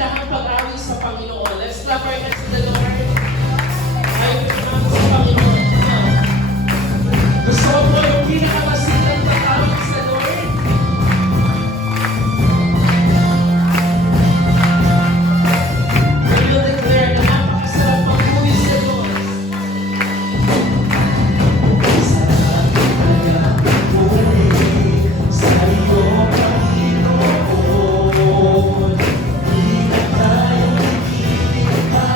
kasiglahan pag-awi sa Panginoon. Let's clap our hands to the Lord. Ay, pag-awi sa Panginoon. Gusto ko po yung pinakamasiglang pag-awi sa Lord. We will declare na napakasarap mag-uwi sa Diyos. Sarap kaya muli sa iyo, Panginoon. Di na tayo ikinig pa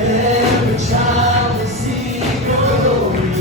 Every child will see your glory.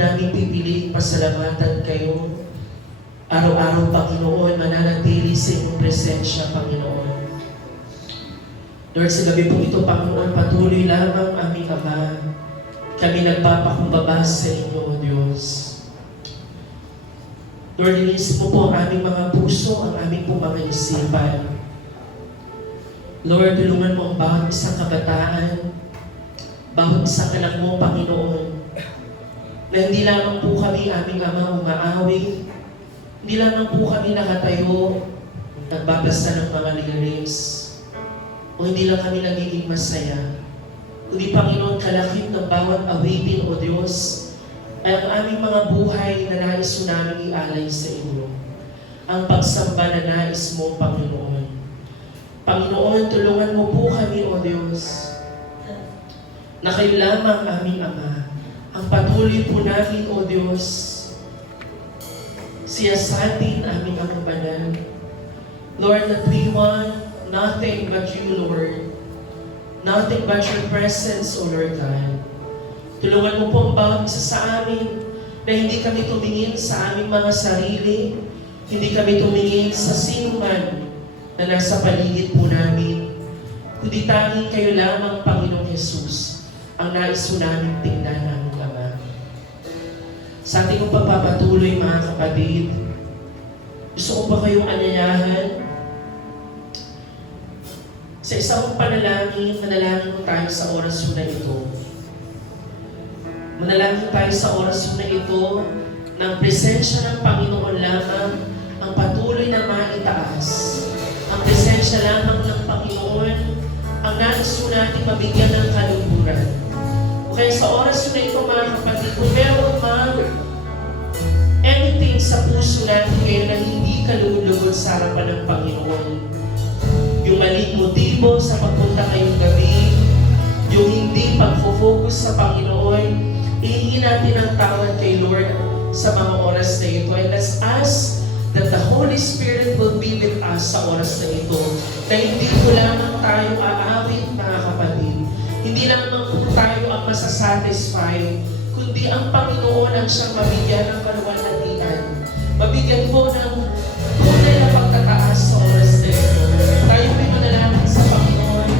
namin pipiliin pasalamatan kayo. Araw-araw, Panginoon, mananatili sa inyong presensya, Panginoon. Lord, sa gabi po ito, Panginoon, patuloy lamang aming Ama. Kami nagpapakumbaba sa inyo, O Diyos. Lord, inis mo po ang aming mga puso, ang aming po mga isipan. Lord, tulungan mo ang bawat isang kabataan, bawat isang anak mo, Panginoon, na hindi lamang po kami aming Ama umaawit, hindi lamang po kami nakatayo, nagbabasa ng mga lyrics, o hindi lang kami nagiging masaya. Kundi, Panginoon, kalakip ng bawat awitin, O Diyos, ay ang aming mga buhay na nais mo namin ialay sa inyo. Ang pagsamba na nais mo, Panginoon. Panginoon, tulungan mo po kami, O Diyos, na kayo lamang aming Ama. Ang patuloy po namin, O Diyos, siyasatin aming Amang Banal. Lord, that we want nothing but you, Lord. Nothing but your presence, O Lord God. Tulungan mo po ang bawat isa sa amin na hindi kami tumingin sa aming mga sarili, hindi kami tumingin sa sino man na nasa paligid po namin, kundi tanging kayo lamang, Panginoong Jesus, ang nais po namin tingnan aming Ama. Sa ating pagpapatuloy, mga kapatid, gusto ko ba kayong anyayahan? Sa isang panalangin mo tayo sa oras na ito. Manalangin tayo sa oras na ito ng presensya ng Panginoon lamang ang patuloy na maitaas. Ang presensya lamang ng Panginoon ang nais natin mabigyan ng kaluburan. O kaya sa oras na ito, mga kapatid, kung meron anything sa puso natin ngayon na hindi kalulugod sa harapan ng Panginoon, yung maling motibo sa pagpunta ngayong gabi, yung hindi pag-focus sa Panginoon, ihingi natin ang tawad kay Lord sa mga oras na ito. And let's ask that the Holy Spirit will be with us sa oras na ito. Na hindi po lamang tayo aawit, mga kapatid. Hindi lamang po tayo ang masasatisfy, kundi ang Panginoon ang siyang mabigyan ng kaluwalhatian. Mabigyan po ng tunay na pagtataas sa oras na ito. Tayo po'y manalangin sa Panginoon.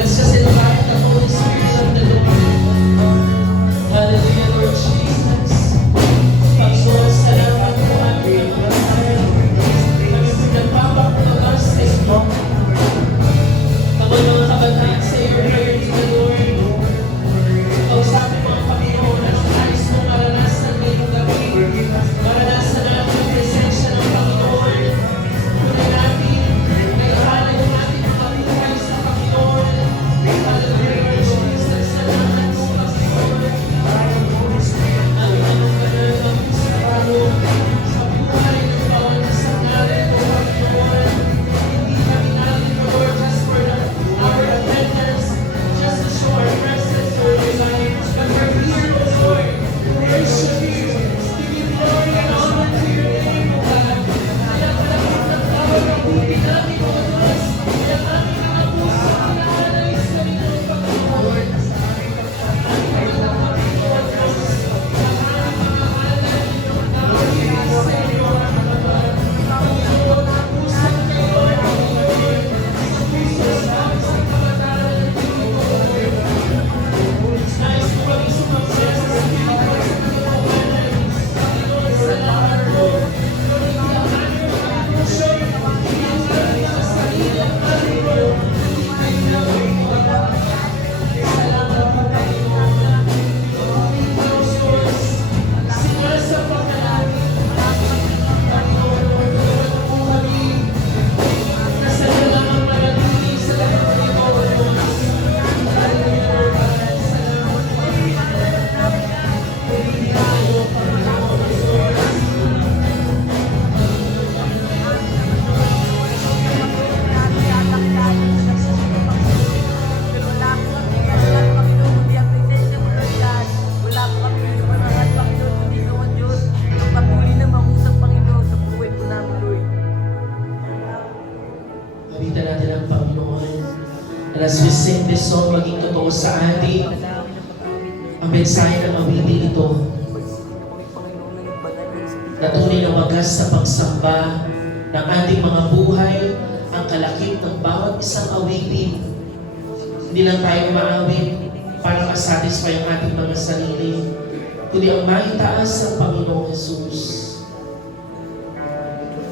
Let's just invite the Holy Spirit of the Lord. Hallelujah, Lord Jesus. Panginoon, salamat po ang iyong mga. Kami po'y nagpapakumbaba sa inyo. Kapag mga kabataan sa iyo, prayer to the Lord. Kausapin mo ang Panginoon na nais mo maranasan ngayong gabi. Maranasan natin ang presensya ng Panginoon. Tunay natin, naghahalay natin mga buhay sa Panginoon. Hallelujah, Lord Jesus. Salamat po, Panginoon. Ang anong ganang sa buhay ng bawat isang natin, O Panginoon. Hindi kami natin, Lord, just for our attendance, just to show our presence, Lord, but we're here, O Lord, to worship you, to give glory and honor to your name, O God. Kaya palapit ng tawag ang buti namin, O Diyos. Kaya aming mga puso ang naanais sa inyo, Panginoon. Ang mga Panginoon, Diyos, ang aming mga alay, nakikinig sa inyo, Panginoon, ang puso kayo, Panginoon, sa puso sa aming sa kabataan, Panginoon. Nais ko kami sumaksaya sa Espiritu sa katotohanan. Panginoon, salamat po. Hindi ang aming mga puso, hindi ang aming mga sarili ang aming po. Hindi kayo lamang po ang salamat po, Panginoon. Panginoon Diyos, simula sa pagkalangin, Panginoon, tulungan mo po kami. Nasa lamang manatili sa lahat ng ito, O Diyos. Hallelujah, Lord God. Salamat po. Purihin tayo, Panginoon Diyos. Kapitan natin ang Panginoon. And as we sing this song, maging totoo sa atin ang mensahe ng awitin ito. na tunay na wagas sa pagsamba ng ating mga buhay, ang kalakip ng bawat isang awitin. Hindi lang tayo maawit para masatisfy ang ating mga sarili, kundi ang maitaas ng Panginoong Jesus.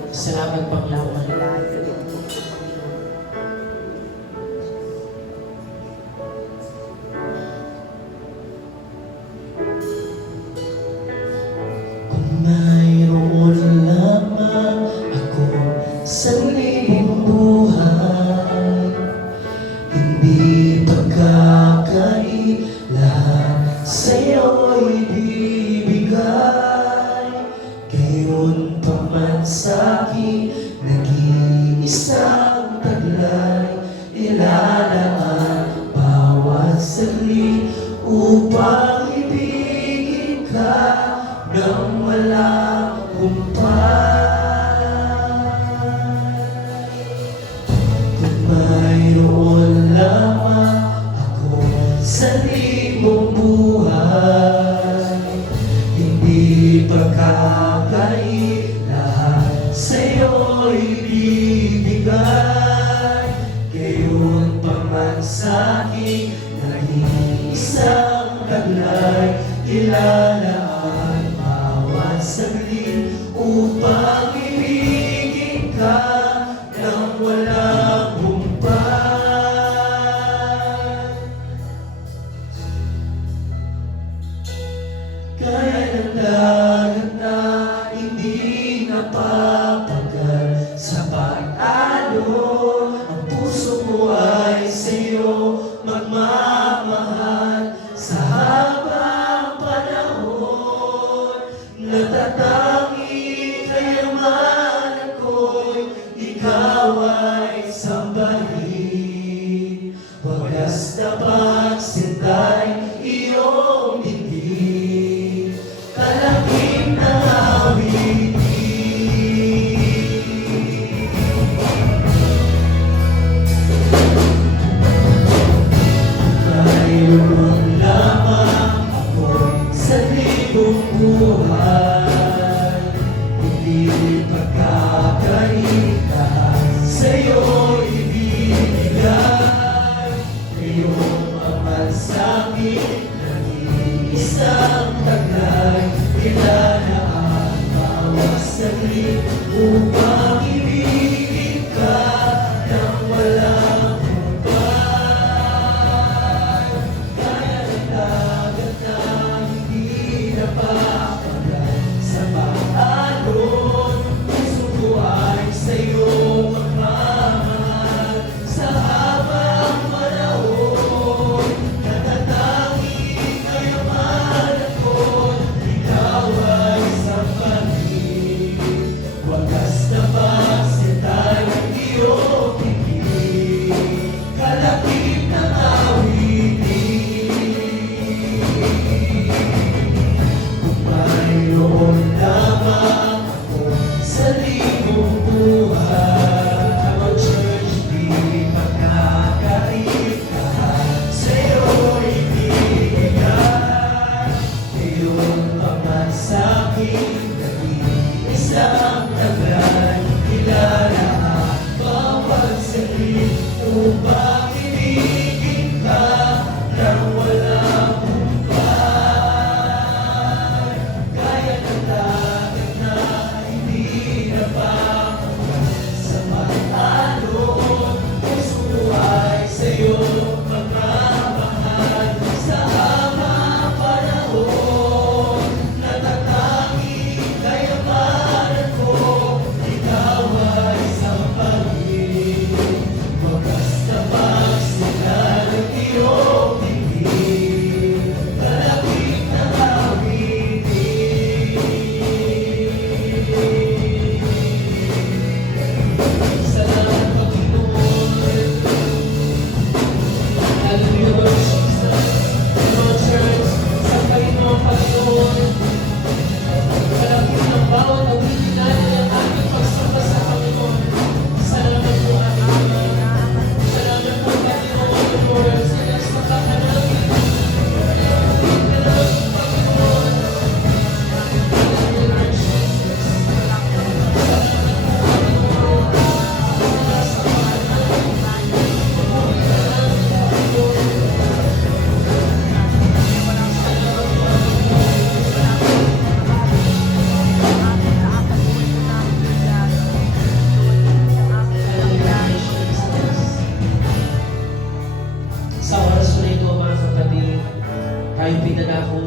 Salamat, Panginoon. Kung mayroon lamang ako sa libong buhay, hindi pagkakailan sa'yo'y ibibigay. Gayon pa man sa'kin, nag-iisang taglay, ilalaan bawat saglit upang ibigin ka nang walang humpay. Kung mayroon lamang ako sa libong buhay, hindi pagkakailan sa'yo'y ibibigay. Gayon pa man sa'kin, nag-iisang taglay, ilalaan bawat saglit upang ibigin ka nang walang humpay. Kaya ng dagat na hindi napapagal sa pag-alon, ang puso mo ay sa'yo magmamahal sa habang panahon.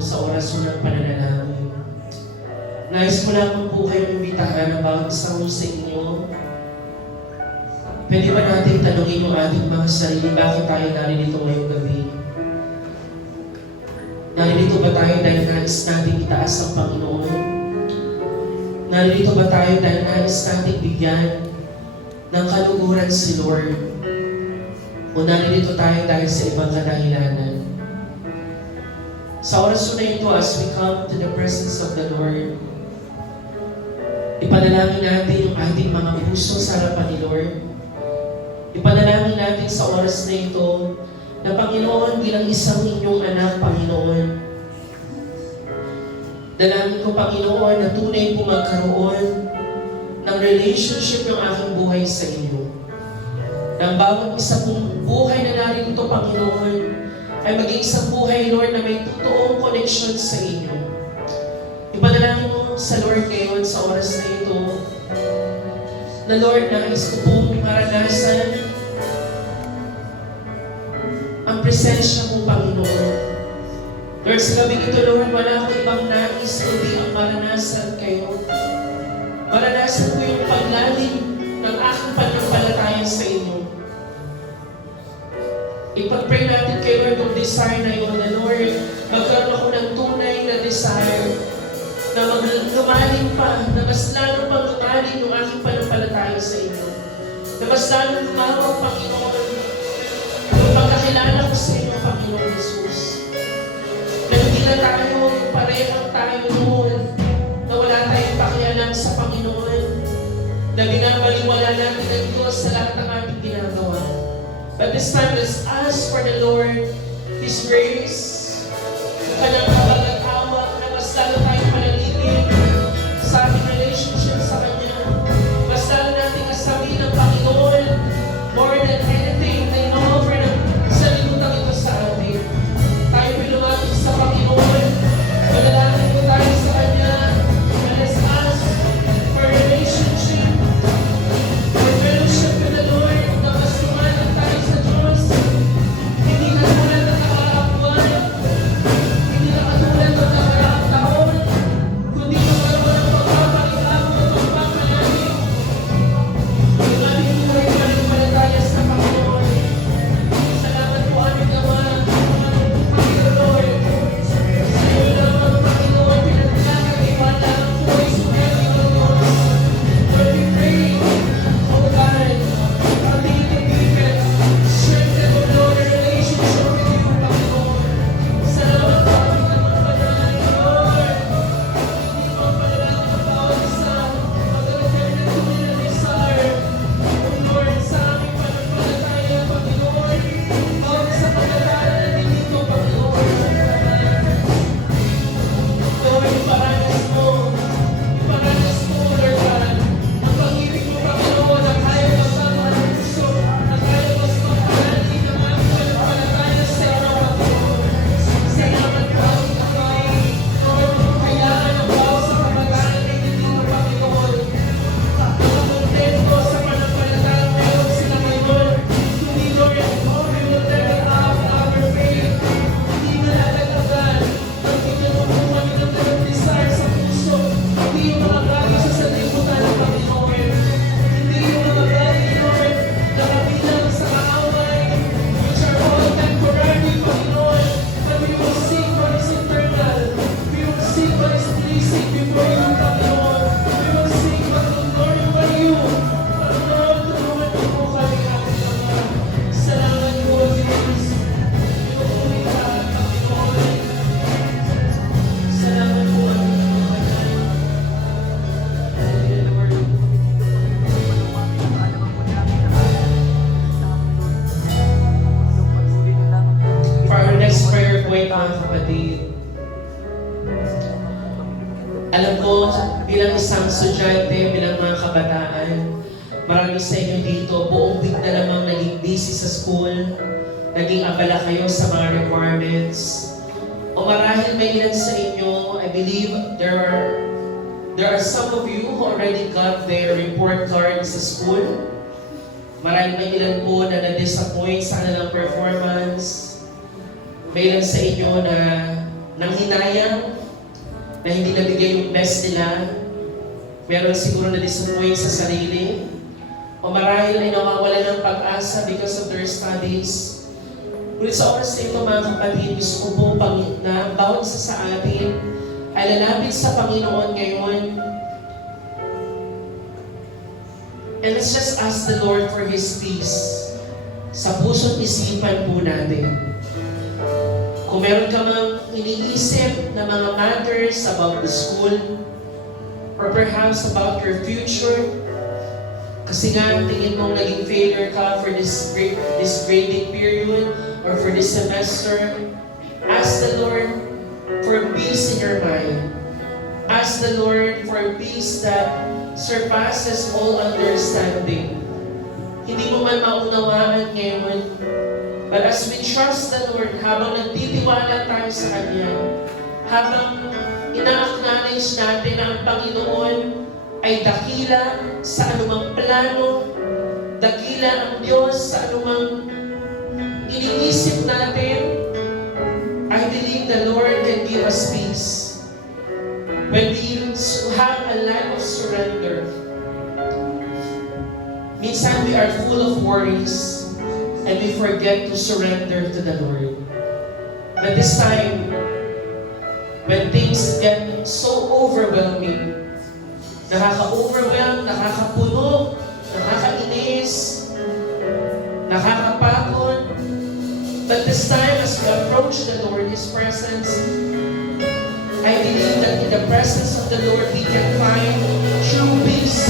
sa oras ng pananalangin. Nais ko lamang po kayong imbitahan ang bawat isang sa inyo. Pwede ba natin tanungin yung ating mga sarili, bakit tayo naririto ngayong gabi? Naririto ba tayo dahil nais natin itaas ang Panginoon? Naririto ba tayo dahil nais natin bigyan ng kaluguran si Lord? O naririto tayo dahil sa ibang kadahilanan? Sa oras na ito, as we come to the presence of the Lord, ipanalangin natin yung ating mga puso sa harapan ni Lord. Ipanalangin natin sa oras na ito na Panginoon bilang isang inyong anak, Panginoon. Dalangin ko, Panginoon, na tunay po magkaroon ng relationship yung aking buhay sa inyo. Nang bawat isa pong buhay na narito, Panginoon, ay maging isang buhay, Lord, na may totoong connection sa inyo. Ipanalangin mo sa Lord ngayon, sa oras na ito, na Lord, nais ko pong maranasan ang presensya mo, Panginoon. Lord, sa gabing ito, Lord, wala akong ibang nais, kundi ang maranasan kayo. Maranasan ko yung paglalim ng aking pananampalataya sa inyo. Ipag-pray natin kay Lord yung desire na yun, na Lord, magkaroon ako ng tunay na desire na lumalim pa, na mas lalo pang lumalim yung aking pananampalataya sa inyo. Na mas lalo lumawag, Panginoon, yung pagkakilala ko sa inyo, Panginoon Jesus. Na hindi na tayo yung parehang tayo noon, na wala tayong pakialam sa Panginoon, na binabaliwala natin ang Diyos sa lahat ng ating ginagawa. But this time, let's ask for the Lord His grace, yung kanyang pagkakatawa, na mas lalo tayong panalipin sa ating relationship sa Kanya. Mas lalo natin kasabihin ng Panginoon, more than anything, na in-offer ng salibutang ito sa atin. Tayo lumapit sa Panginoon, manalangin po tayo sa Kanya, and let's ask for relationship, for fellowship with the Lord, na mas lumalang tayo sa Diyos. Hindi na tulad ng nakaraang buwan, hindi na katulad ng nakaraang taon, kundi magkaroon ng pagpapaligaw at pagpapalalim. Yung ating buhay pananampalataya sa Panginoon. Salamat po aming Ama, Panginoon Lord. Sa iyo lamang, Panginoon, pinagkakatiwala ang buhay sa ating Diyos. Lord, we pray, O God, continue to deepen, strengthen, O Lord, our relationship with you, Panginoon. Salamat po aming Ama, Panginoon, Lord. Hindi mo ang panalangin ng bawat isa, pagkakataon na tunay na desire, O Lord, sa aming pananampalataya, Panginoon. Bawat sa pagkakataon na nandito, Panginoon. Lord, iparanas mo, Lord God, ang pag-ibig mo, Panginoon, na kaya magbago ang puso, na kaya mas magpalalim ng aming pananampalataya sa iyo, Panginoon. Salamat po aming Ama, Lord, kailangan ang bawat sa pamagaan na dito, Panginoon. Nakontento sa pananampalataya meron sila ngayon. Kundi, Lord, we will never have our faith. Hindi malagalagan ang kinukuha ng dalawang desire sa puso. Hindi yung mga bagay sa sanlibutan ng Panginoon. Hindi yung mga bagay, Lord, na kabilang sa kaaway, which are all temporary, Panginoon. But we will seek what is eternal. We will seek what is pleasing before you, Panginoon. We will seek what will glorify you. Panginoon, tulungan niyo po kami, aming Ama. Salamat po, Jesus. Pinupuri ka, Panginoon. Salamat po, aming Ama. Hallelujah, Lord. For our next prayer point, mga kapatid, alam ko, bilang isang estudyante, bilang mga kabataan, marami sa inyo dito, buong week na lamang naging busy sa school, naging abala kayo sa mga requirements. O marahil may ilan sa inyo, I believe there are some of you who already got their report card sa school. Marahil may ilan po na na-disappoint sa kanilang performance. May ilan sa inyo na ng hinayang, na hindi nabigay yung best nila, meron siguro na disappoint sa sarili, o marahil ay nawawala ng pag-asa because of their studies. Ngunit sa oras na ito mga kapatid, gusto ko po na bawat isa sa atin ay lalapit sa Panginoon ngayon. And let's just ask the Lord for His peace sa puso't isipan po natin. Kung meron ka mang iniisip na mga matters about the school, or perhaps about your future, kasi nga tingin mong naging failure ka for this grading period or for this semester, ask the Lord for peace in your mind. Ask the Lord for peace that surpasses all understanding. Hindi mo man maunawaan ngayon, but as we trust the Lord, habang nagtitiwala tayo sa Kanya, habang ina-acknowledge natin na ang Panginoon ay dakila sa anumang plano, dakila ang Diyos sa anumang iniisip natin, I believe the Lord can give us peace. When we have a life of surrender, minsan we are full of worries and we forget to surrender to the Lord. But this time, when things get so overwhelming, nakaka-overwhelm, nakakapuno, nakakainis, nakakapagod, but this time as we approach the Lord, His presence, I believe that in the presence of the Lord, we can find true peace.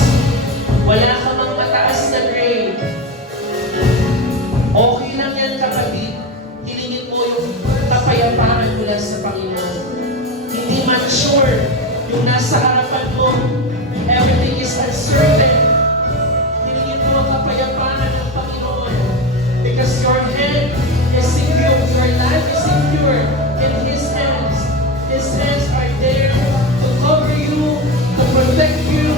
Wala ka mang mataas na grade. Okay lang yan, kapatid. Hilingin mo yung kapayapaan mula sa Panginoon. Hindi man sure yung nasa harapan mo, everything is uncertain. Hilingin mo ang kapayapaan ng Panginoon. Because your hand is secure, your life is secure in His hands. His hands are there to cover you, to protect you,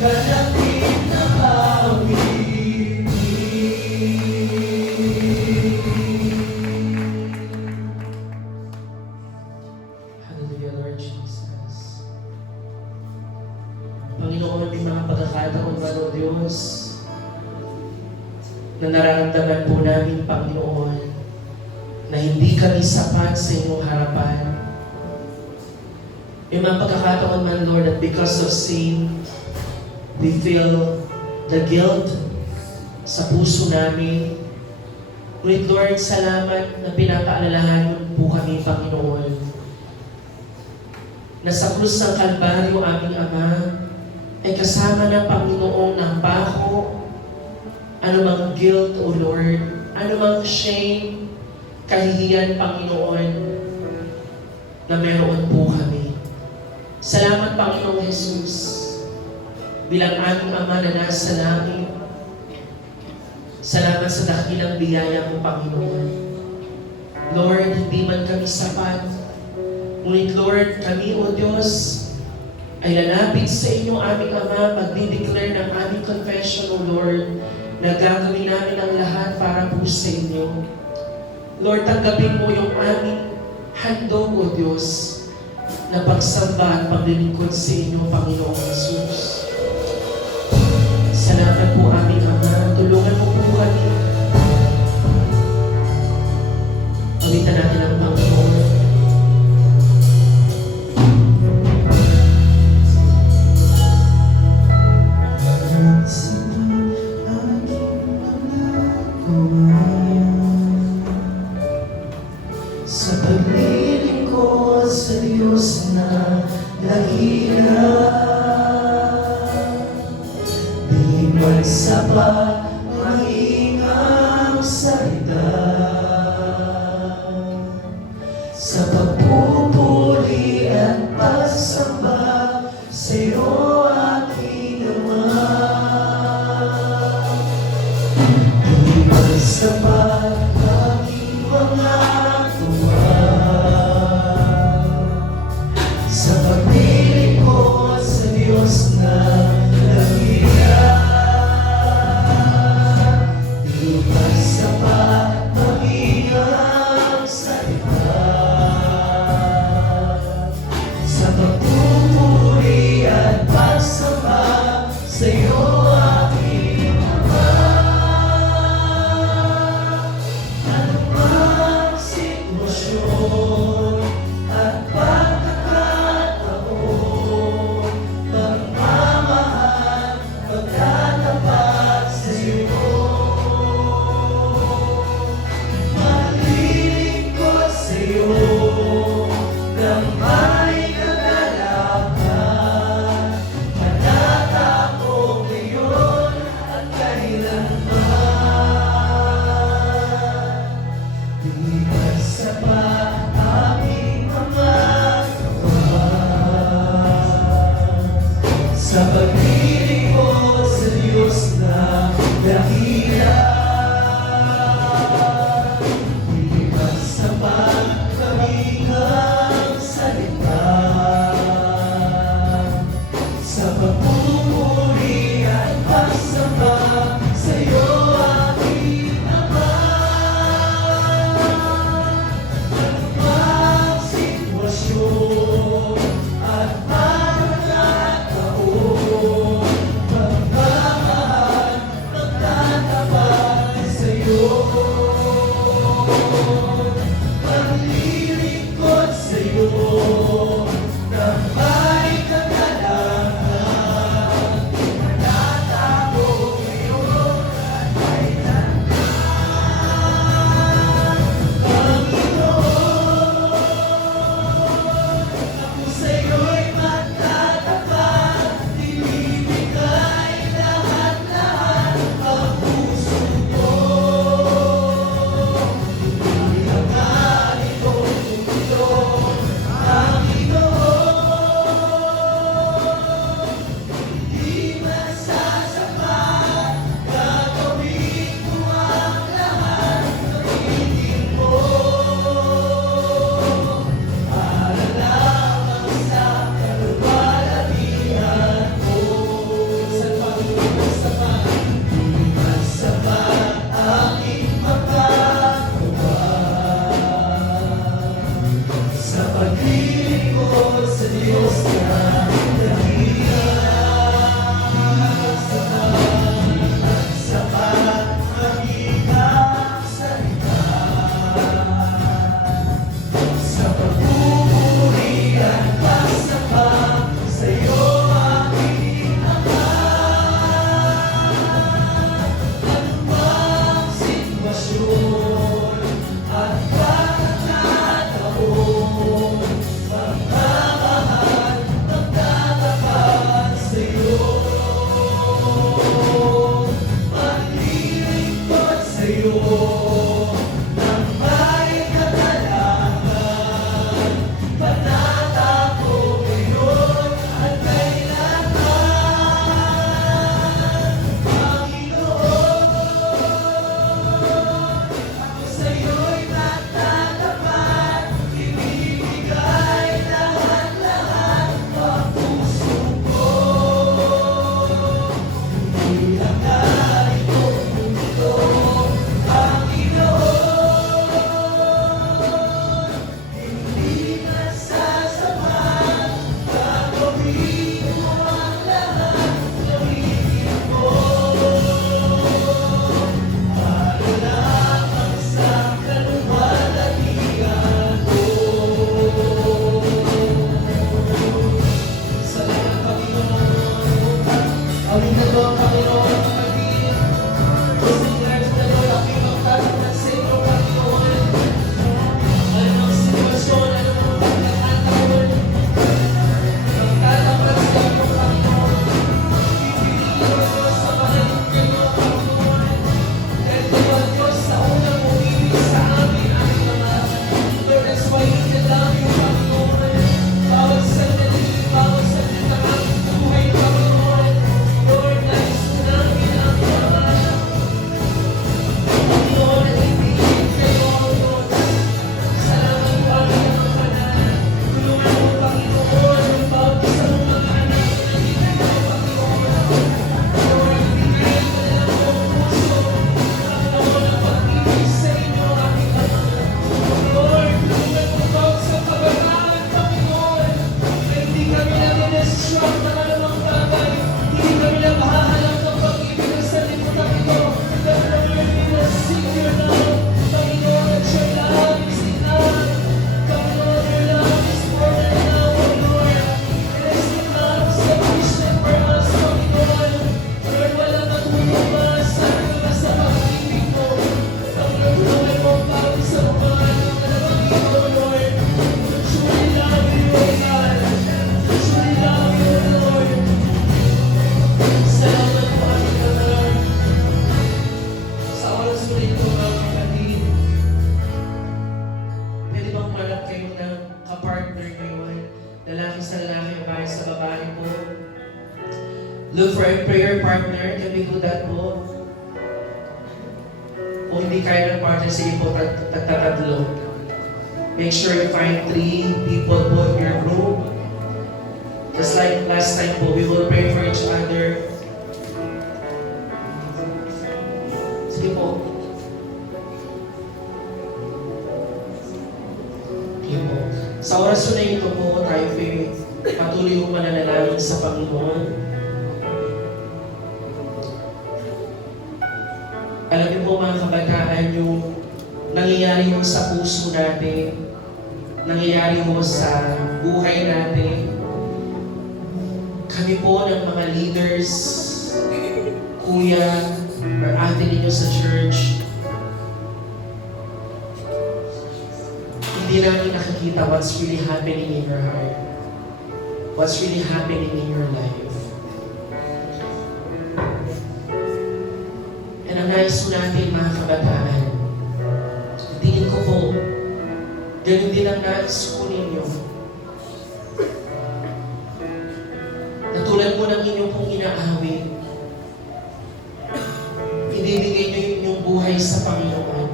Kalapit na awit. Hallelujah, Lord Jesus. Panginoon, may mga pagkakataon ba, O Diyos, na nararamdaman po namin, Panginoon, na hindi kami sapat sa inyong harapan. May mga pagkakataon man, Lord, that because of sin, we feel the guilt sa puso namin. Ngunit, Lord, salamat na pinapaalalahanan po kami, Panginoon, na sa krus ng Kalbaryo, aming Ama, ay kasama ng Panginoong ng pako, anumang guilt, O Lord, anumang shame, kahihiyan, Panginoon, na meron po kami. Salamat, Panginoong Jesus, bilang aming Ama na nasa langit. Salamat sa dakilang biyaya mo, Panginoon. Lord, hindi man kami sapat, ngunit Lord, kami, O Diyos, ay lalapit sa inyo, aming Ama, magdi-declare ng aming confession, O Lord, na gagawin namin ang lahat para po sa inyo. Lord, tanggapin mo yung aming handog, O Diyos, na pagsamba at paglilingkod sa inyo, Panginoong Jesus. Salamat po, aming Ama. Tulungan mo po kami. Pawitan natin ang Panginoon. Sa paglilingkod sa Diyos na dakila, di man sapat ang iyong salita. Sa pagpupuri at pagsamba sa iyo, aking Ama, di man sapat ang iyong mga sa paglilingkod sa Diyos na dakila, di ba sapat ang iyong salita. Sa pagpupuri at pagsamba sa iyo, aking Ama, anumang sitwasyon at pagkakataon, pagmamahal, pagtatapat sa iyo. Maglilingkod sa iyo ng may kagalakan, manatako ngayon at kailanman. Di ba sapat aming mga gawa sa paglilingkod sa Diyos na dakila? Di ba sapat kaming ang salita sa pagpupuri at pagsamba sa iyo, aking Ama? Anumang sitwasyon at pagkakataon, pagmamahal, pagtatapat Halina ba ang Panginoon ang kapatid? Kasi life na Lord, aking magtatanggap sa inyo, Panginoon. Ano ang sitwasyon, ano ang pagkakataon? Magtatanggap sa inyo, Panginoon. Pipiliin ko Diyos sa mahalin kayo, Panginoon. Dahil kayo ang Diyos sa unang umibig sa amin, aming Ama. Lord, that's why we can love you, Panginoon. Bawat sandali, bawat sandali ng aming buhay, Panginoon. Lord, nais mo namin ang Ama. Panginoon, nag-ibigin kayo, Lord. Salamat po aming ang Kanan. Tulungan mo, Panginoon, ang bawat isang mga anak na nandito, Panginoon. Lord, bigyan mo na lang ang puso. Panginoon, ang pag-ibig sa inyo, aming Ama. Lord, tulungan mo ba sa kabataan, Panginoon, na hindi kami na-distract ng anumang bagay, hindi kami na mahahalap ng pag-ibig na sa lipunan ito. But Lord, we will seek your love. Panginoon, at your love is enough. Panginoon, your love is more than enough, O Lord. It is enough sufficient for us, Panginoon. Lord, walang matulong pa sa amin sa pag-ibig mo. Panginoon, tulungan mo ang bawat isang umahan ng dalawang ito, Lord. To truly love you, O God. To truly love you, Lord. Salamat po, aming Ama. Sa oras mo rin po, mga kapatid, pwede bang malap kayo ng kapartner ngayon? Lalaki sa lalaki, babae sa babae po. Look for a prayer partner. Can we do that po? Kung hindi kaya ng partner, sige po, tatatlo. Make sure you find 3 people po in your group. Just like last time po, we will pray for each other. Sige po. Sige po. Sa oras na ito po, tayo patuloy mo mananalangin sa Panginoon. Alam niyo po mga kabataan, yung nangyayari mo sa puso natin, nangyayari mo sa buhay natin. Kami po ng mga leaders, kuya, or ate ninyo sa church, hindi namin nakikita what's really happening in your heart. What's really happening in your life. And ang nais po natin mga kabataan, tingin ko po, ganun din ang nais po ninyo. Natulad mo ng inyong pong inaawit, ibibigay niyo yung inyong buhay sa Panginoon.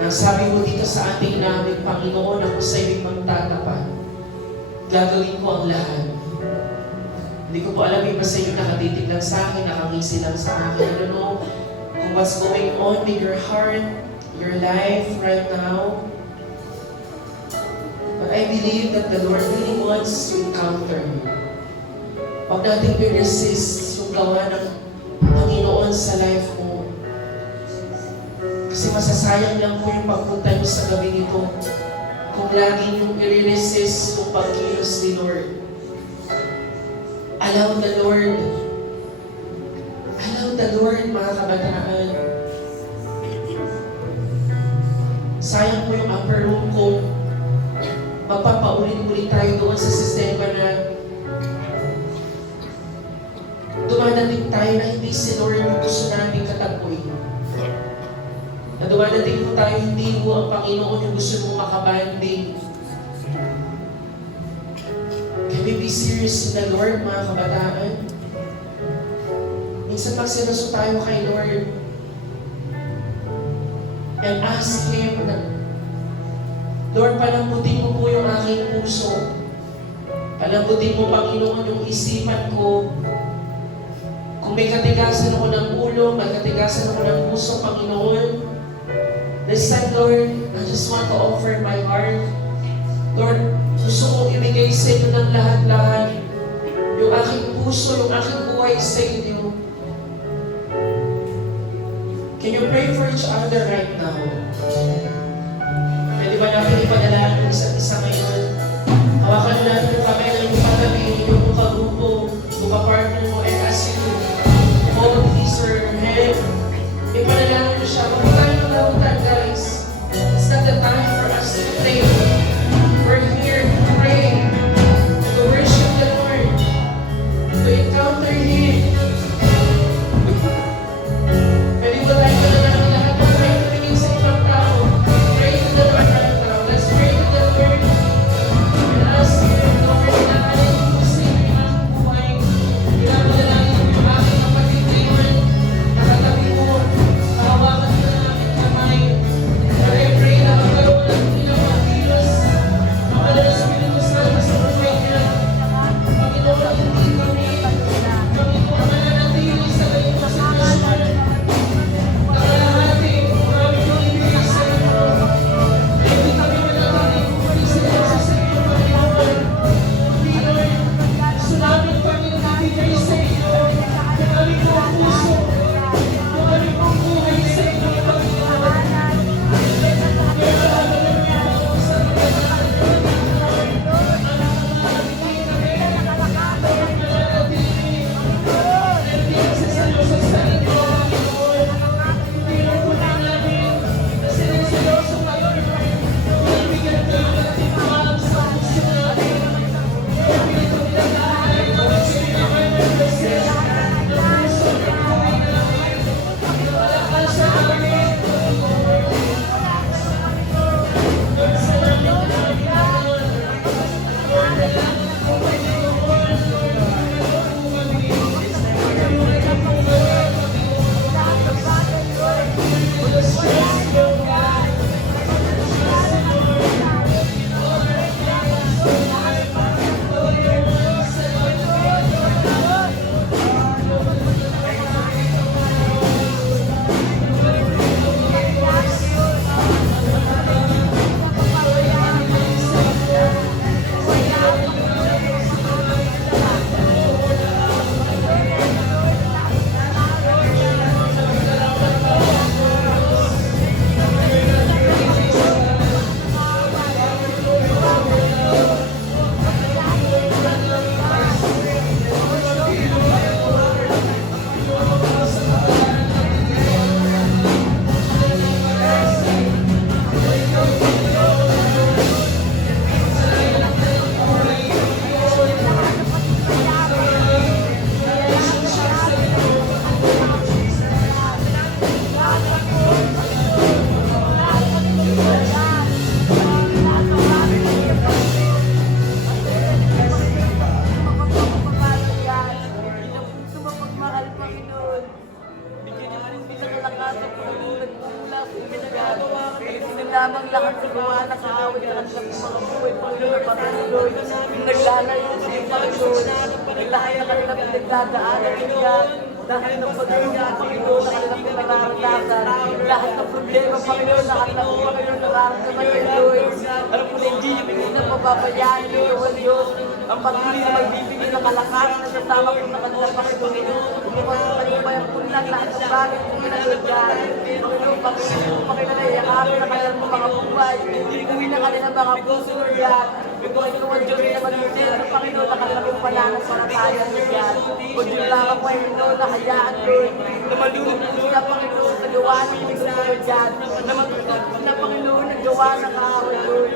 Nang sabi mo dito sa ating namin, Panginoon, ako sa iyong magtatapat, gagawin ko ang lahat. Hindi ko po alam yung basta yung nakatitig lang sa akin, nakangisi lang sa akin. I don't know kung what's going on in your heart, your life right now. But I believe that the Lord really wants to encounter you. Huwag natin i-resist yung gawa ng Panginoon sa life mo. Kasi masasayang lang po yung pagpunta nyo sa gabi nito kung lagi yung i-resist yung pagkilos ni Lord. Allow the Lord. Allow the Lord, mga kabataan. Sayang po yung upper room kung magpapaulit-ulit tayo doon sa sistema na dumadating tayo na hindi si Lord yung gusto natin katapoy. Na dumadating po tayo hindi po ang Panginoon yung gusto mong makabanding. Can we be serious in the Lord, mga kabataan? Minsan pag seryoso tayo kay Lord and ask Him na, Lord, palambutin mo po yung aking puso. Palambutin mo, Panginoon, yung isipan ko. Kung may katigasan ako ng ulo, may katigasan ako ng puso, Panginoon, this time, Lord, I just want to offer my heart. Lord, gusto kong ibigay sa inyo ng lahat-lahat. Yung aking puso, yung aking buhay sa inyo. Can you pray for each other right now? Pwede ba natin ipadala ng isa't isa ngayon? Hawakan natin yung kamay ng inyong patabi, inyong kagrupo. lahat sa gawa ng kaaway sa kanilang mga buhay, Panginoon, patuloy. Naglalayo sa iyo, Panginoon. Ang lahat na kanilang pinagdadaanan, Lord. Dahil ng pag-ibig, Panginoon, na kanilang pinag-aaralasan. Lahat ng problema, Panginoon, lahat ng Panginoon, nararamdaman ng Lord. Alam mo na hindi na mababayaan, Panginoon, Diyos. Ang patuloy na magbibigay ng kalakasan na kasama ko sa kanilang Panginoon. Umipagpalipay ang punan lahat ng bagay kung pinagdadaan. Panginoon, Panginoon, ay yakapin na kanilang mga buhay. Ikuin na kanilang mga puso, Lord God. Panginoon, Diyos na mag-isip, Panginoon, na kanilang pananampalataya, Lord God. O Diyos lamang, Panginoon, na hayaan, Lord, na malulubos na, Panginoon, sa gawa ng mundo, Lord God. Na matutulog na, Panginoon, na gawa ng kaaway, Lord.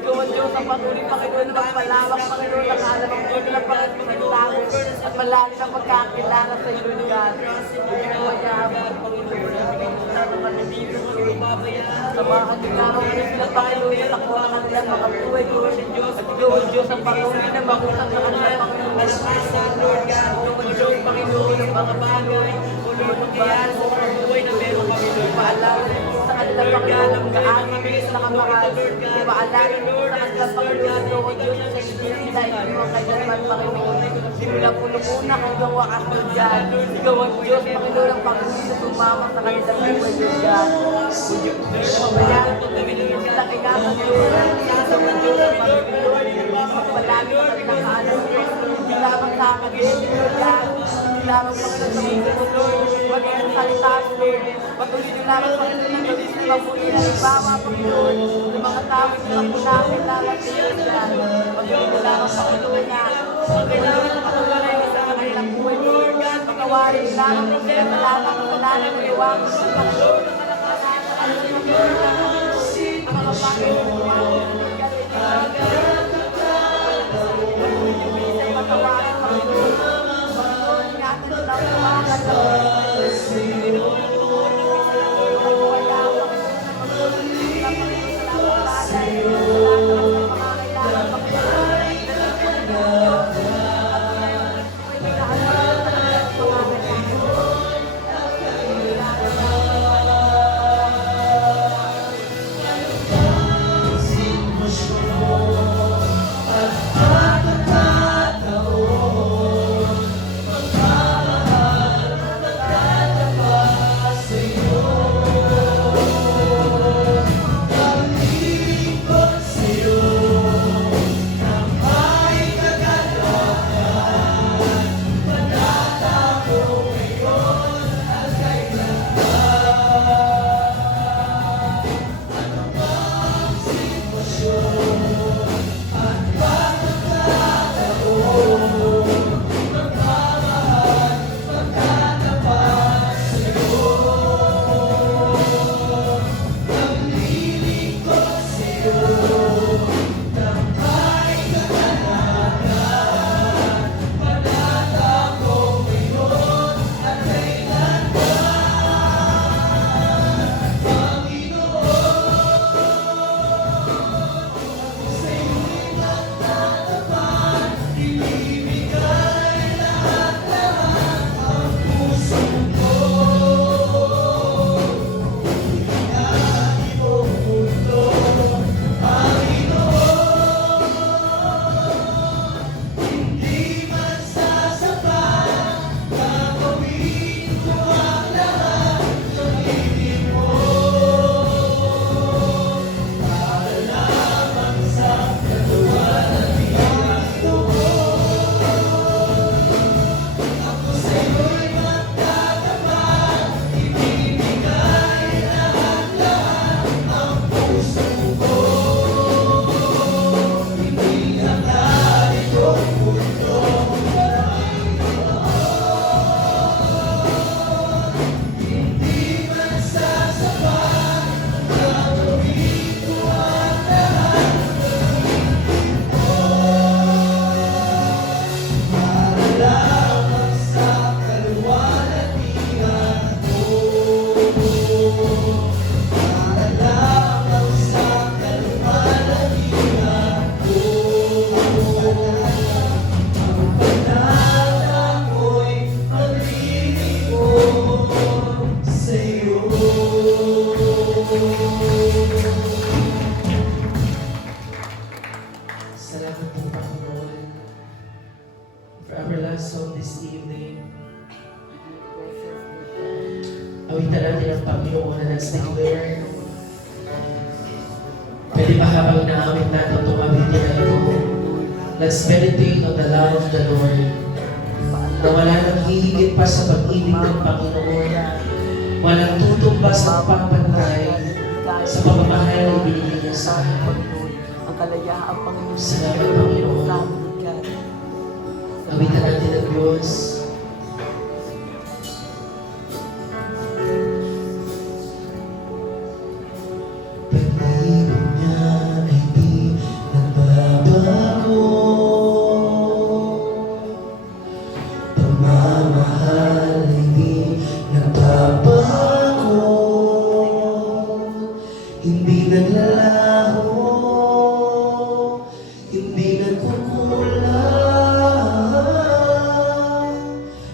Ikaw ang Diyos ang patuloy, Panginoon, na magpalawak, Panginoon, ang alam ang Diyos na pagkakilala at malalim ang pagkakilala sa iyo, Lord God. Ikaw ang yaman, Panginoon, na pinagkita ng kanilito, sa mga kanilang na Panginoon, na takwa ng kanilang mga buhay, Lord. At ikaw ang Diyos ang patuloy na makusap sa kanilang Panginoon. Lord God, ikaw ang Diyos, Panginoon, ng mga bagay, Lord, magbayaan sa mga buhay na meron kami, Lord. Paalala sa kanilang Panginoon, ang gaano bilis na kamahal. Paalala sa kanilang Panginoon, ikaw ang Diyos sa hindi nila ikaw ang kailanman, Panginoon. Simula po nung una hanggang wakas, Lord God. Ikaw ang Diyos, Panginoon, ang patuloy na sumama sa kanilang buhay, Lord God. Mabayaan po kami, Lord, sa kailangan, Lord. Sa mga Diyos, Panginoon, magpalagi sa kanilang kaalam, hindi lamang sa akademi, Lord God. Hindi lamang Panginoon sa mundo, Lord. Maging ang salita, Lord. Patuloy nyo lamang, Panginoon, ang gawin sa mabuti na ibawa, Panginoon. Sa mga tao na po namin lalaki, Lord God. Patuloy nyo lamang, Panginoon, na Panginoon, patuloy na sa kanilang buhay, Lord God. Pagkawarin nyo lamang, problema lamang, kasalanan na iwang, Panginoon, ang kalakasan sa kanilang Lord God. Ang mga Panginoon, Lord God, pagkawarin, Panginoon. Panginoon, ingatan nyo lang sa mga Panginoon. For our last song this evening, awitan natin ang Panginoon na nag-declare. Pwede ba habang inaawit natin itong awitin na ito, let's meditate on the love of the Lord. Na wala nang hihigit pa sa pag-ibig ng Panginoon. Walang tutumba sa pagpapantay sa pagmamahal na ibinigay niya sa akin. Ang kalayaan, Panginoon. Salamat, Panginoon. Salamat ka. Awitan natin ang Diyos. Pag-ibig niya ay di nagbabago. Pagmamahal ay di nagbabago. Hindi naglalaho, hindi nagkukulang.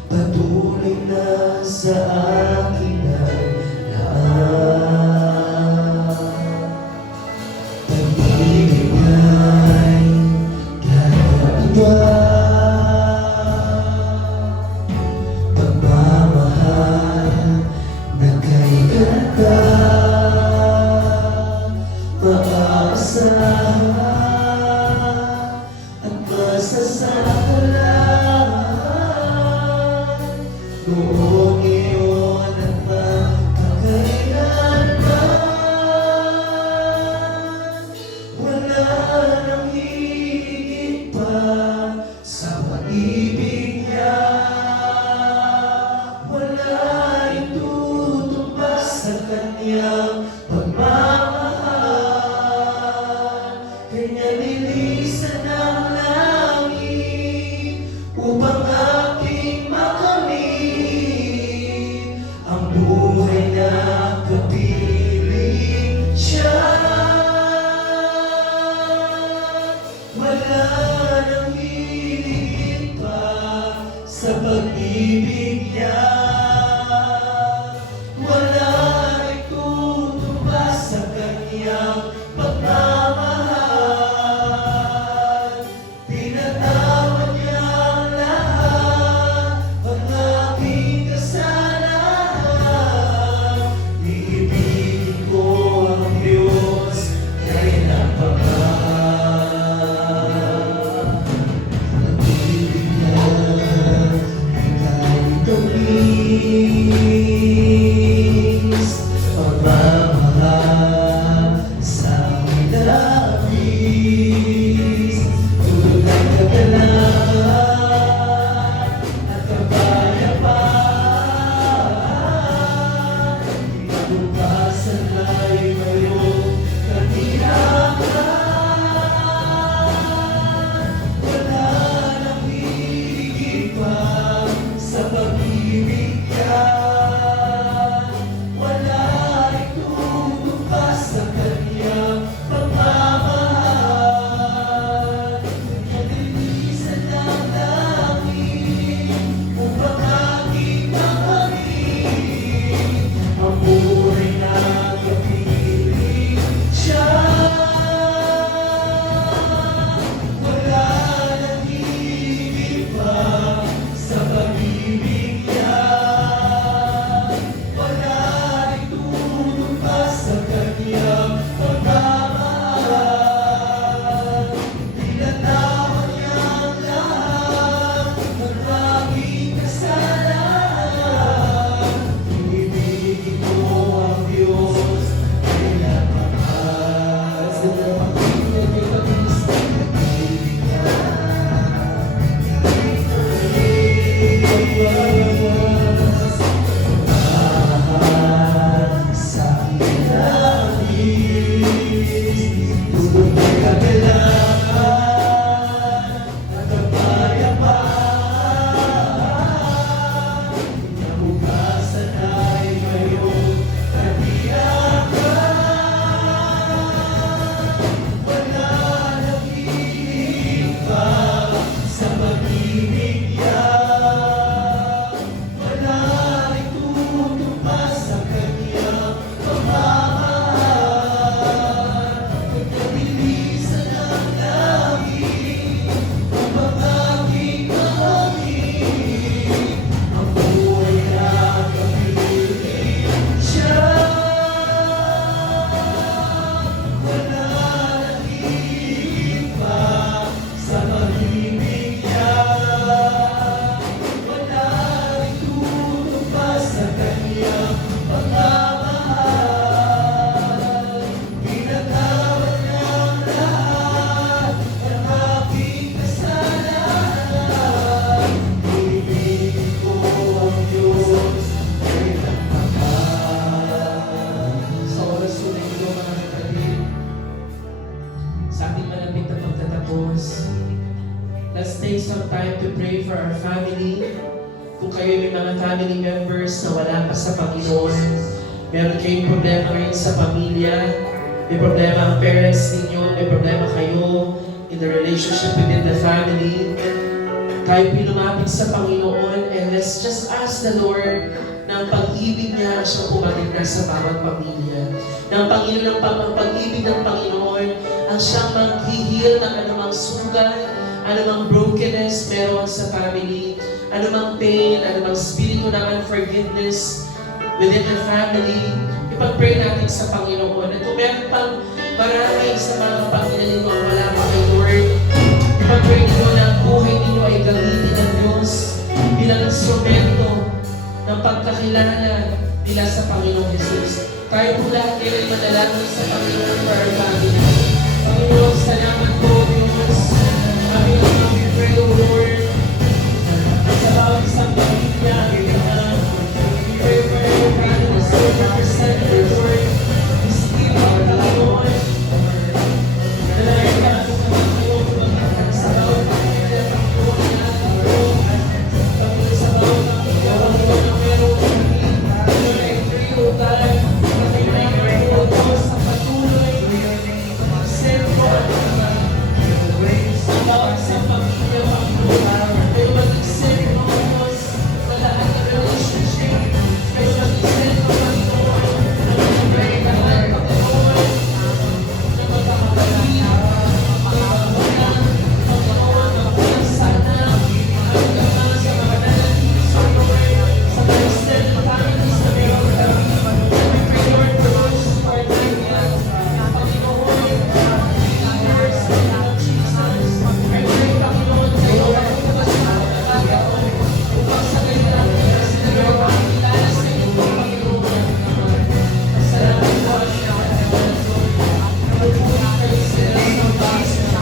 Patuloy na sa akin ang lahat. Pag-ibig ay kakaiba. Pagmamahal na kay ganda. Maaasahan at masasakalan. Noon, ngayon at magpakailanman. Wala nang higit pa sa pag-ibig niya. Wala itutumba sa kanyang pagmamahal. Kanya nilisan ng langit upang aking makamit ang buhay na kapiling siya. Wala nang higit pa sa pag-ibig niya. Wala itutumba sa kanyang pagmamahal. Pinatawad niya ang lahat ng aking kasalanan. Iibigin ko ang Diyos kailan pa ba? Pag-ibig niya ay kung kayo may mga family members na wala pa sa Panginoon, meron kayong problema ngayon sa pamilya, may problema ang parents ninyo, may problema kayo in the relationship within the family, tayo pinumapit sa Panginoon and let's just ask the Lord na ang pag-ibig niya ang siyang pumaligtas sa bawat pamilya. Na ang Panginoon, ang pag-ibig ng Panginoon ang siyang mag-heal ng anumang sugat, anumang brokenness meron sa family, anumang pain, anumang spirito ng unforgiveness within the family. Ipag-pray natin sa Panginoon. At kung meron pang marami sa mga pamilya ninyo ang wala pa kay Lord, ipag-pray ninyo na ang buhay ninyo ay gamitin ng Diyos bilang instrumento ng pagkakilala nila sa Panginoong Jesus. Tayo po lahat ngayon manalangin sa Panginoon for our family. Panginoon, salamat po, Diyos. Panginoon, we pray, O Lord, sa bawat isang pamilya, we pray for every family that's so represented, Lord. We speak of Panginoon. Nalangin ka po sa Panginoon, sa bawat pamilya, Panginoon, Panginoon, sa bawat pamilya, Panginoon, na meron kami. Panginoon, I pray, O God, Panginoon, O Diyos, sa patuloy, send God, sa bawat isang pamilya, Panginoon, kayo mag-extend, O Diyos, sa lahat ng relationship, kayo mag-extend, O Panginoon, ang pray na lahat, Panginoon, na magkakapatid, magkakabulan, Panginoon, magbulan sana, ang gama sa mga nanatili sa Lord, sa mga extended families na meron kami. We pray, Lord, for those who are dying young, Panginoon, leaders, Panginoon Jesus. I pray, Panginoon, kayo ang lumabas na pagkakataon upang sa kanila sila Lord ang kilala sa inyo, Panginoon. Salamat po ang pagpupuli kayo sila sa bahay sa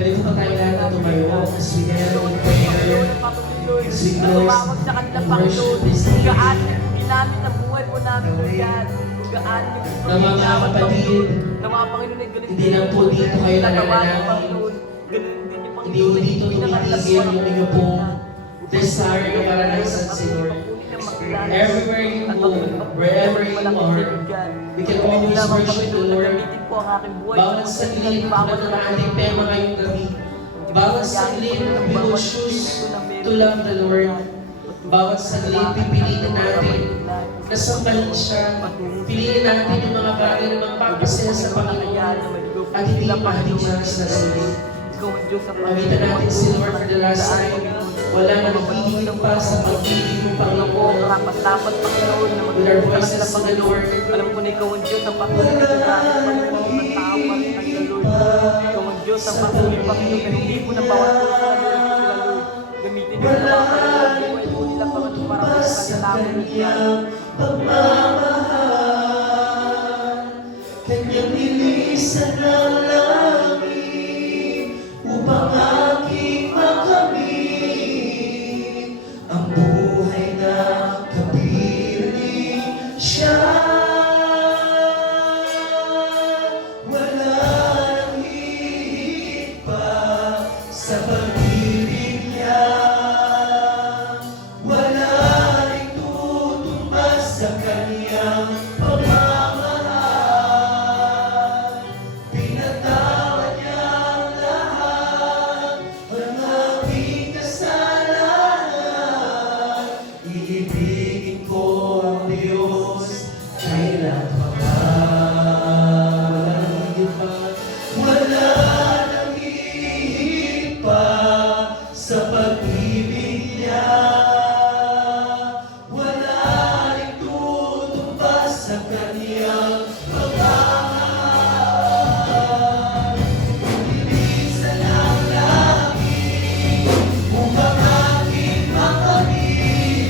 Pwede po ba tayo lahat na tumayo as we gather in prayer, as we close sa kanila, in Panginoon, worship this kung evening. gaan ginamit ang buhay po namin, Lord God, kung gaan yung Ng mga kapatid, na mga Panginoon ay ganun hindi lang po dito kayo nananalangin. Panginoon, ganun din yung Hindi po dito tumitigil yung inyo pong desire na maranasan si Lord. Everywhere you go, wherever you are, we can always worship the Lord. Bawat saglit na ating tema ngayong gabi, bawat saglit we will choose to love the Lord. Bawat saglit pipiliin natin na sambahin siya. Piliin natin yung mga bagay na magpapasaya sa Panginoon at hindi mahatingin sa sarili. Pamitan natin si Lord for the last time. Wala na magiging pa sa pag-ibig ng Panginoon. Dapat Panginoon na With our voices to the Lord. Alam ko na ikaw ang Diyos ang patuloy na Panginoon ng tao parin ang Lord. Ikaw ang Diyos ang patuloy Panginoon pero hindi po na bawat po sa sila Lord. Gamitin niyo na mga Panginoon. Buhay po nila Panginoon para sa kanilang Lord. Pagmamahal, kanyang nilisan ng langit upang aking makamit ang buhay na kapiling siya. Wala nang hihigit pa sa pag-ibig niya. Wala rin tutumbas sa kaniyang pagmamahal. Pinatawad niya ang lahat ng aking kasalanan. Iibigin ko ang Diyos kailan pa man. Wala nang hihigit pa sa pag-ibig niya. Wala rin tutumbas sa kaniyang pagmamahal. Nilisan ang langit upang aking makamit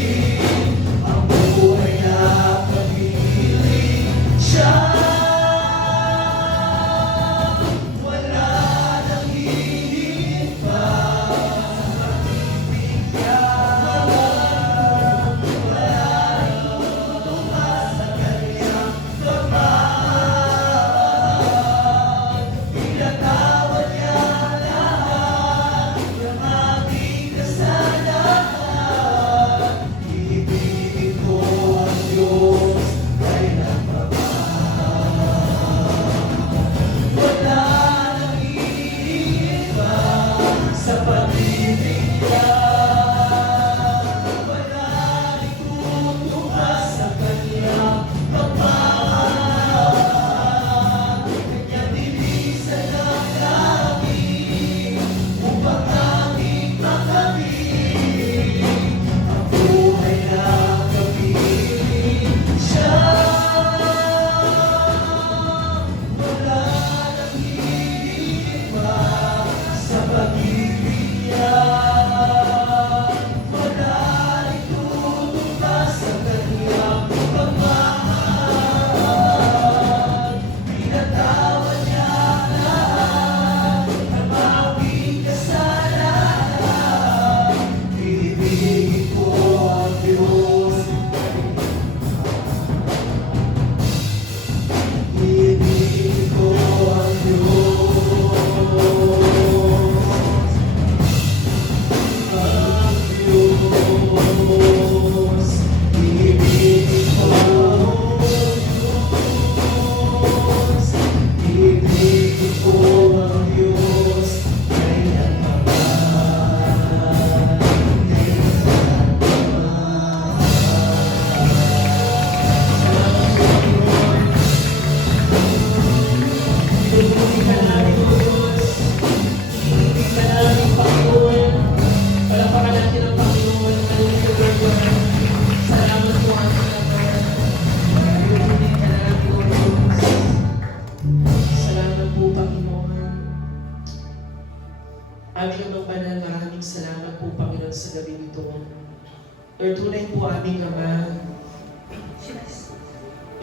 Lord, tunay po aming Ama,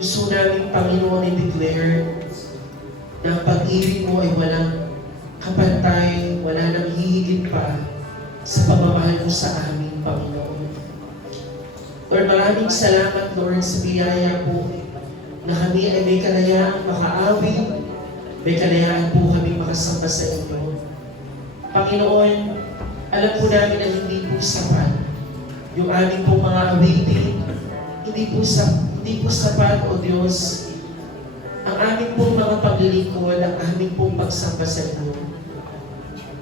gusto namin, Panginoon, i-declare na ang pag-ibig mo ay walang kapantay, wala nang hihigit pa sa pagmamahal mo sa amin, Panginoon. Lord, maraming salamat, Lord, sa biyaya po na kami ay may kalayaang makaawit, may kalayaan po kami makasama sa inyo. Panginoon, alam po namin na hindi po sapat yung aming pong mga awitin, hindi po sapat, O Diyos, ang aming pong mga paglilingkod, ang aming pong pagsamba sa inyo.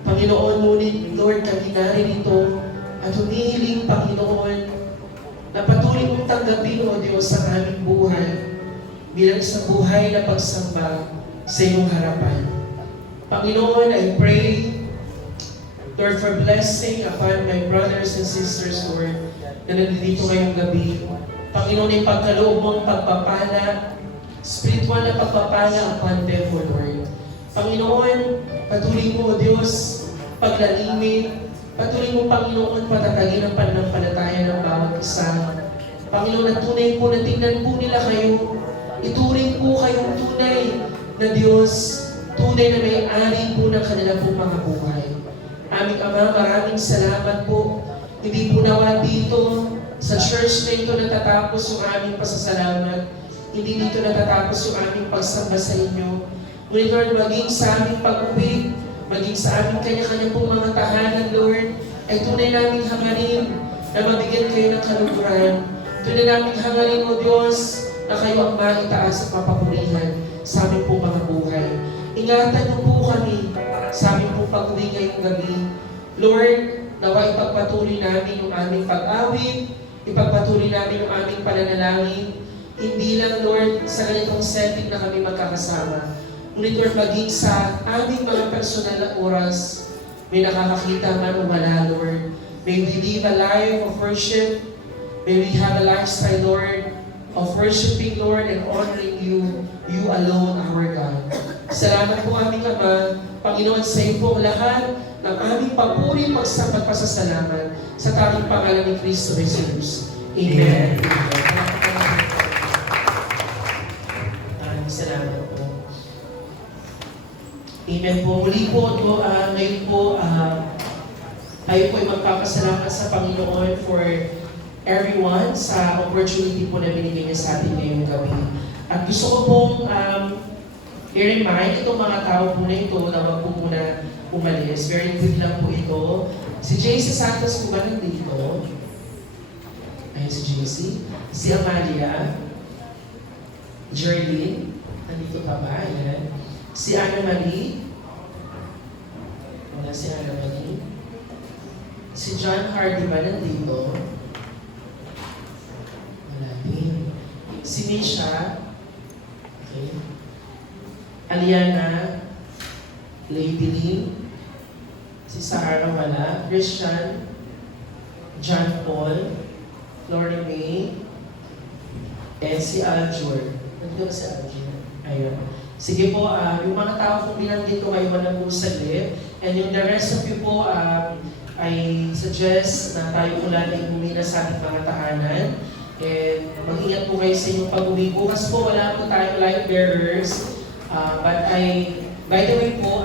Panginoon, ngunit, Lord, kami naririto at humihiling, Panginoon, na patuloy mong tanggapin, O Diyos, ang aming buhay bilang sa buhay na pagsamba sa iyong harapan. Panginoon, I pray, Lord, for blessing upon my brothers and sisters, Lord, na nandito ngayong gabi. Panginoon, ipagkaloob mong pagpapala, spiritual na pagpapala upon them, O Lord. Panginoon, patuloy mo, O Diyos, paglalimin, patuloy mo, Panginoon, patatagin ang pananampalataya ng bawat isa. Panginoon, at tunay po na tingnan po nila kayo, ituring po kayong tunay na Diyos, tunay na may-ari po ng kanilang pong mga buhay. Aming Ama, maraming salamat po. Hindi po nawa dito sa church na ito natatapos yung aming pasasalamat. Hindi dito natatapos yung aming pagsamba sa inyo. Ngunit Lord, maging sa aming pag-uwi, maging sa aming kanya-kanya pong mga tahanan, Lord, ay tunay naming hangarin na mabigyan kayo ng kaluguran. Tunay naming hangarin, O Diyos, na kayo ang maitaas at mapapurihan sa aming pong mga buhay. Ingatan niyo po kami sa aming pong pag-uwi ngayong gabi. Lord, nawa ipagpatuloy namin yung aming pag-awit, ipagpatuloy namin yung aming pananalangin, hindi lang, Lord, sa ganitong setting na kami magkakasama. Ngunit, Lord, maging sa aming mga personal na oras, may nakakakita man o wala, Lord. May we live a life of worship. May we have a lifestyle, Lord, of worshiping, Lord, and honoring you, you alone, our God. Salamat po aming Ama, Panginoon, sa iyo po lahat ng aming papuri, pagsapat, pasasalamat sa tanging pangalan ni Kristo Jesus. Amen. Maraming salamat po. Amen po. Muli po, ngayon po, tayo po ay magpapasalamat sa Panginoon for everyone sa opportunity po na binigay niya sa atin ngayong gabi. At gusto ko pong i-remind itong mga tao po na ito na wag po muna umalis. Very quick lang po ito. Si JC Santos po ba nandito? Ayan si JC. Si Amalia. Jerlyn. Nandito pa ba? Ayan. Si Ana Marie. Wala si Ana Marie. Si John Hardy ba nandito? Wala din. Si Misha. Okay. Aliana. Lady Lynn. Si Sahara wala. Christian. John Paul. Lori May. And si Aljur. Nandito ba si Aljur? Ayun. Sige po, yung mga tao kung binanggit ko kayo na po saglit. And yung the rest of you po, I suggest na tayo mula na umuwi na sa ating mga tahanan. And mag-ingat po kayo sa inyong pag-uwi. Bukas po wala po tayo light bearers. But by the way po,